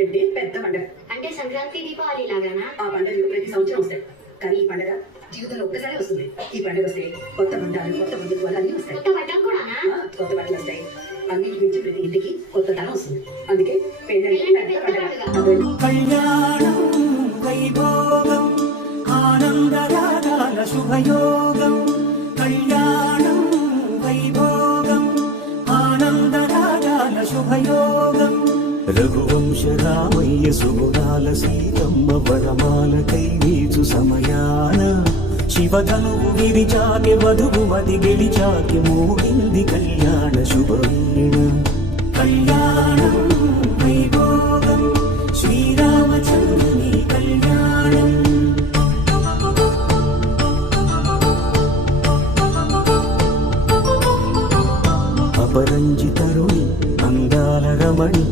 ఏంటంటే పెద్ద పండగ. అంటే సంక్రాంతి దీపావళి లాగానా? ఆ పండుగలు ప్రతి సంవత్సరం వస్తాయి, కానీ ఈ పండగ జీవితంలో ఒక్కసారి వస్తుంది. ఈ పండుగ వస్తే కొత్త బంధాలు, కొత్త బంధుత్వాలు అన్నీ వస్తాయి. కొత్త బట్టలు కూడానా? కొత్త బట్టలు వస్తాయి. అన్నిటి మించి ప్రతి ఇంటికి కొత్త తనం వస్తుంది. అందుకే పెళ్ళంటే పెద్ద పండుగ. కళ్యాణం వైభోగం ఆనందరాగాల శుభయోగం. కళ్యాణం వైభోగం ఆనందరాగాల శుభయోగం. రఘువంశ రామయ్య సుగుణాల సీతమ్మ వరమాల కైవీచు సమయాన శివధనువు విరిచాకె వధువు మది గెలిచాకె మోగింది కళ్యాణ శుభవీణ. కళ్యాణం వైభోగం శ్రీరామచంద్రుని కళ్యాణం. అపరంజి తరుణి అందాల రమణి